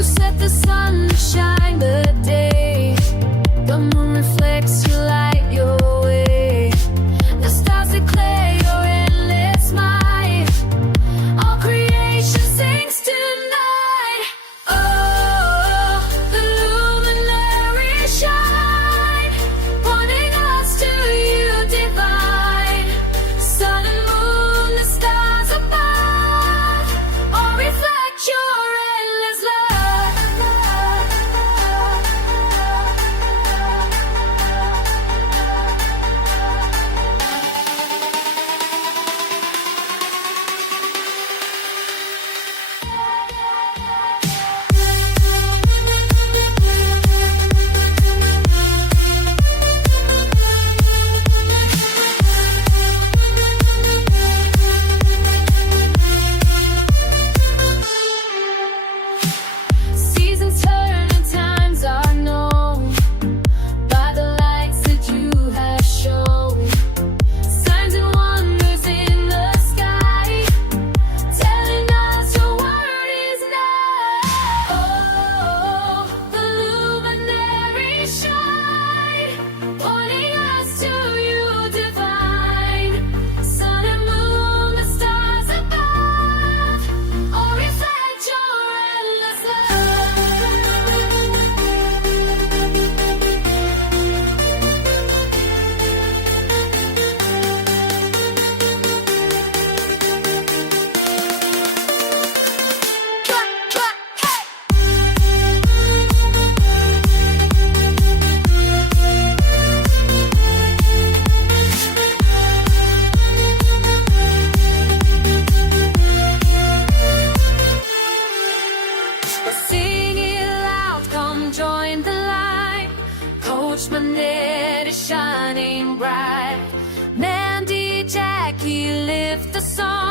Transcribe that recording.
You set the sun to shine the day. The moon reflects your light your way. The stars declare your endless might. All creation sings tonight. Oh, the luminaries shine, pointing us to you divine. Sun and moon, the stars above, all reflect your endless love. Seasons turn and times are known by the lights that you have shown. Signs and wonders in the sky, telling us your word is nigh. Oh, the luminaries shine, pointing us to you divine. Sun and moon, the stars above, all reflect your endless love. Clap, clap, hey! Sing it loud, come join the line. Coach Manette is shining bright. Mandy, Jackie, lift the song.